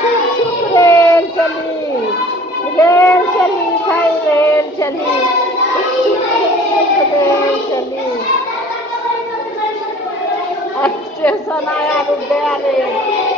छुक छुक रेल चली भाई रेल चली, छुक छुक रेल चली, स्टेशन आया रुक गया रेल।